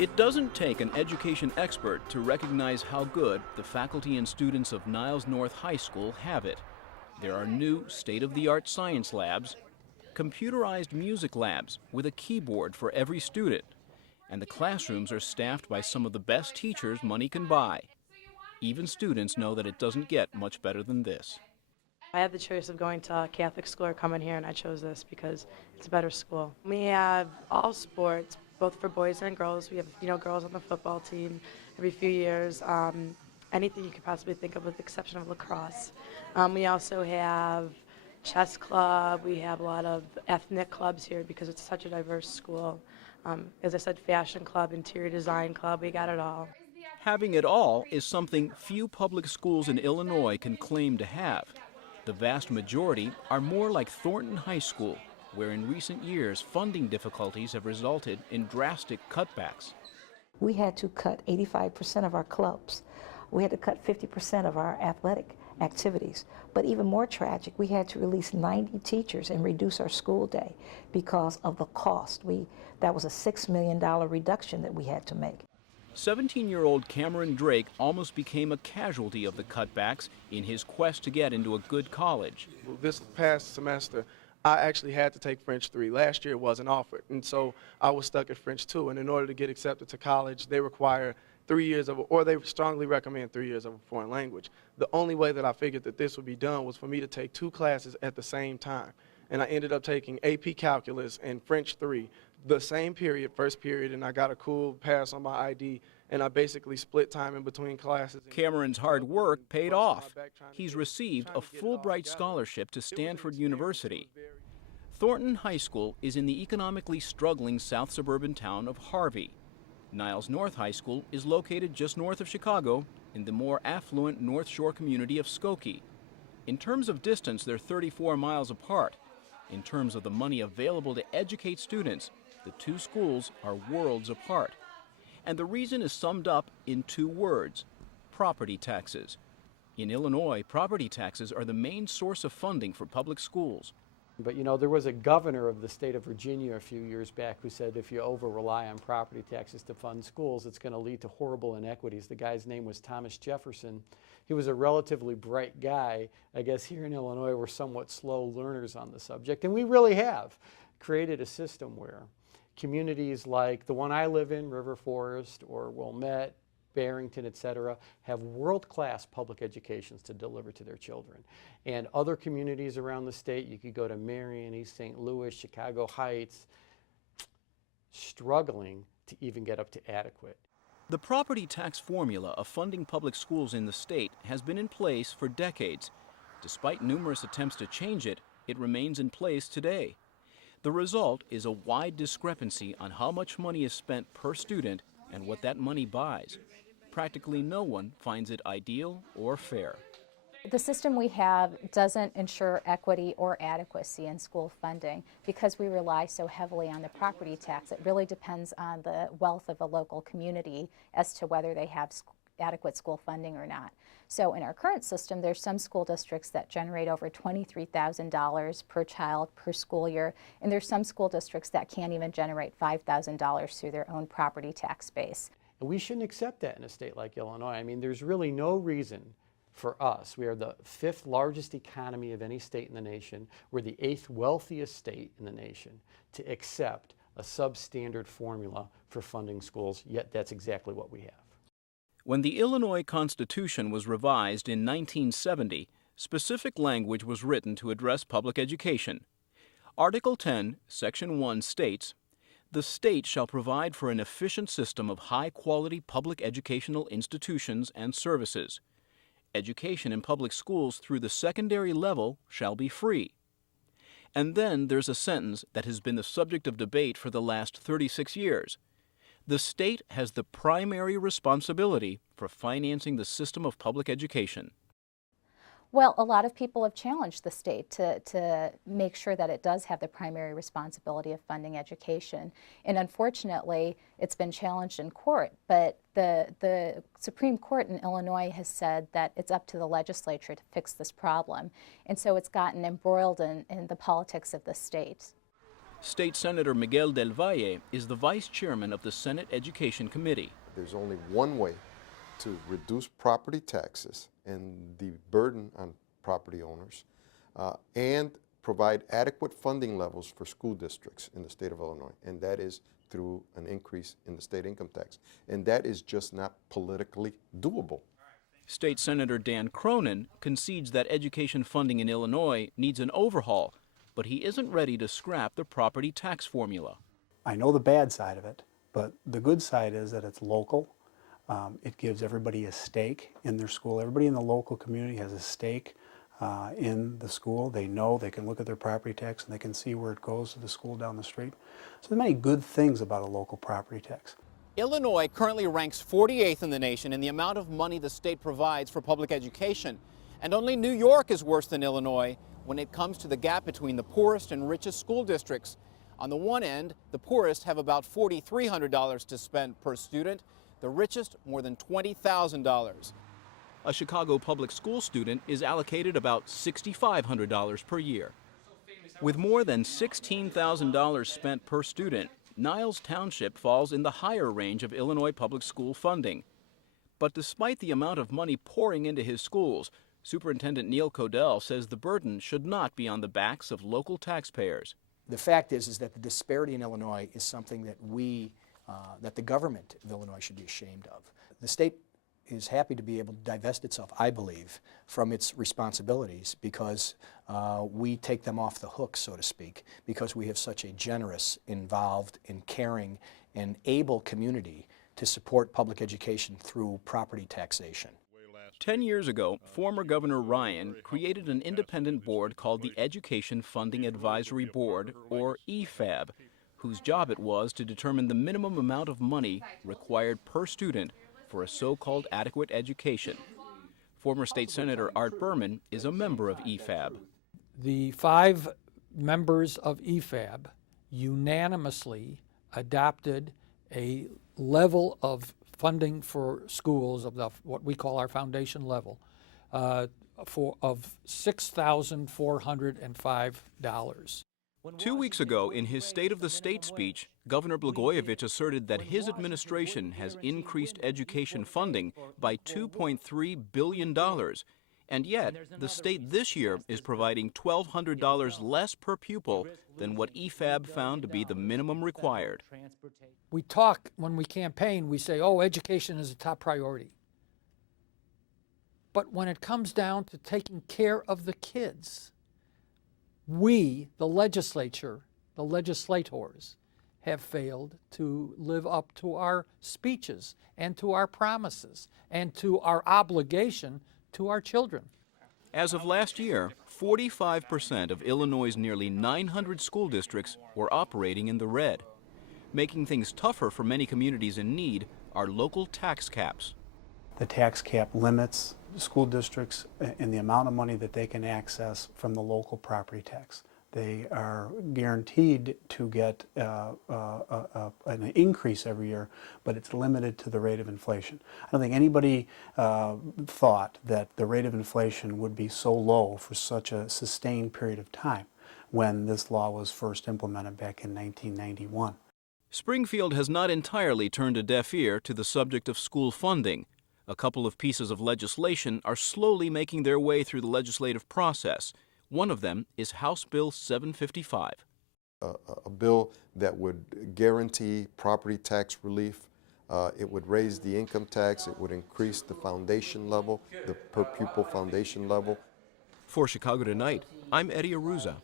It doesn't take an education expert to recognize how good the faculty and students of Niles North High School have it. There are new state-of-the-art science labs, computerized music labs with a keyboard for every student, and the classrooms are staffed by some of the best teachers money can buy. Even students know that it doesn't get much better than this. I had the choice of going to a Catholic school or coming here, and I chose this because it's a better school. We have all sports, both for boys and girls. We have, girls on the football team every few years. Anything you could possibly think of with the exception of lacrosse. We also have chess club. We have a lot of ethnic clubs here because it's such a diverse school. As I said, fashion club, interior design club, we got it all. Having it all is something few public schools in Illinois can claim to have. The vast majority are more like Thornton High School, where in recent years funding difficulties have resulted in drastic cutbacks. We had to cut 85% of our clubs. We had to cut 50% of our athletic activities. But even more tragic, we had to release 90 teachers and reduce our school day because of the cost. That was a $6 million reduction that we had to make. 17-year-old Cameron Drake almost became a casualty of the cutbacks in his quest to get into a good college. This past semester, I actually had to take French 3. Last year it wasn't offered, and so I was stuck at French 2. And in order to get accepted to college, they require 3 years of, or they strongly recommend 3 years of a foreign language. The only way that I figured that this would be done was for me to take 2 classes at the same time. And I ended up taking AP Calculus and French 3, the same period, first period, and I got a cool pass on my ID, and I basically split time in between classes. Cameron's hard work paid off. He's received a Fulbright scholarship to Stanford University. Thornton High School is in the economically struggling south suburban town of Harvey. Niles North High School is located just north of Chicago in the more affluent North Shore community of Skokie. In terms of distance, they're 34 miles apart. In terms of the money available to educate students, the two schools are worlds apart. And the reason is summed up in 2 words: property taxes. In Illinois, property taxes are the main source of funding for public schools. But there was a governor of the state of Virginia a few years back who said if you over-rely on property taxes to fund schools, it's going to lead to horrible inequities. The guy's name was Thomas Jefferson. He was a relatively bright guy. I guess here in Illinois we're somewhat slow learners on the subject, and we really have created a system where communities like the one I live in, River Forest or Wilmette, Barrington, etc., have world-class public educations to deliver to their children. And other communities around the state, you could go to Marion, East St. Louis, Chicago Heights, struggling to even get up to adequate. The property tax formula of funding public schools in the state has been in place for decades. Despite numerous attempts to change it, it remains in place today. The result is a wide discrepancy on how much money is spent per student and what that money buys. Practically no one finds it ideal or fair. The system we have doesn't ensure equity or adequacy in school funding because we rely so heavily on the property tax. It really depends on the wealth of a local community as to whether they have adequate school funding or not. So in our current system, there's some school districts that generate over $23,000 per child per school year, and there's some school districts that can't even generate $5,000 through their own property tax base. And we shouldn't accept that in a state like Illinois. I mean, there's really no reason for us. We are the 5th largest economy of any state in the nation. We're the 8th wealthiest state in the nation to accept a substandard formula for funding schools, yet that's exactly what we have. When the Illinois Constitution was revised in 1970, specific language was written to address public education. Article 10, Section 1 states, "The state shall provide for an efficient system of high-quality public educational institutions and services. Education in public schools through the secondary level shall be free." And then there's a sentence that has been the subject of debate for the last 36 years. The state has the primary responsibility for financing the system of public education. Well, a lot of people have challenged the state to make sure that it does have the primary responsibility of funding education. And unfortunately, it's been challenged in court. But the Supreme Court in Illinois has said that it's up to the legislature to fix this problem. And so it's gotten embroiled in the politics of the state. State Senator Miguel del Valle is the vice chairman of the Senate Education Committee. There's only one way to reduce property taxes and the burden on property owners and provide adequate funding levels for school districts in the state of Illinois, and that is through an increase in the state income tax. And that is just not politically doable. State Senator Dan Cronin concedes that education funding in Illinois needs an overhaul, but he isn't ready to scrap the property tax formula. I know the bad side of it, but the good side is that it's local. It gives everybody a stake in their school. Everybody in the local community has a stake in the school. They know they can look at their property tax and they can see where it goes to the school down the street. So there are many good things about a local property tax. Illinois currently ranks 48th in the nation in the amount of money the state provides for public education. And only New York is worse than Illinois when it comes to the gap between the poorest and richest school districts. On the one end, the poorest have about $4,300 to spend per student, the richest more than $20,000. A Chicago public school student is allocated about $6,500 per year. With more than $16,000 spent per student, Niles Township falls in the higher range of Illinois public school funding. But despite the amount of money pouring into his schools, Superintendent Neil Codell says the burden should not be on the backs of local taxpayers. The fact is that the disparity in Illinois is something that that the government of Illinois should be ashamed of. The state is happy to be able to divest itself, I believe, from its responsibilities because we take them off the hook, so to speak, because we have such a generous, involved, and caring, and able community to support public education through property taxation. 10 years ago, former Governor Ryan created an independent board called the Education Funding Advisory Board, or EFAB, whose job it was to determine the minimum amount of money required per student for a so-called adequate education. Former State Senator Art Berman is a member of EFAB. The 5 members of EFAB unanimously adopted a level of funding for schools of what we call our foundation level of $6,405. 2 weeks ago, in his State of the State speech, Governor Blagojevich asserted that his administration has increased education funding by $2.3 billion. And yet, the state this year is providing $1,200 less per pupil than what EFAB found to be the minimum required. We talk, when we campaign, we say, oh, education is a top priority. But when it comes down to taking care of the kids, we, the legislature, the legislators, have failed to live up to our speeches and to our promises and to our obligation to our children. As of last year, 45% of Illinois' nearly 900 school districts were operating in the red. Making things tougher for many communities in need are local tax caps. The tax cap limits school districts in the amount of money that they can access from the local property tax. They are guaranteed to get an increase every year, but it's limited to the rate of inflation. I don't think anybody thought that the rate of inflation would be so low for such a sustained period of time when this law was first implemented back in 1991. Springfield has not entirely turned a deaf ear to the subject of school funding. A couple of pieces of legislation are slowly making their way through the legislative process. One of them is House Bill 755. A bill that would guarantee property tax relief. It would raise the income tax. It would increase the foundation level, the per pupil foundation level. For Chicago Tonight, I'm Eddie Arruza.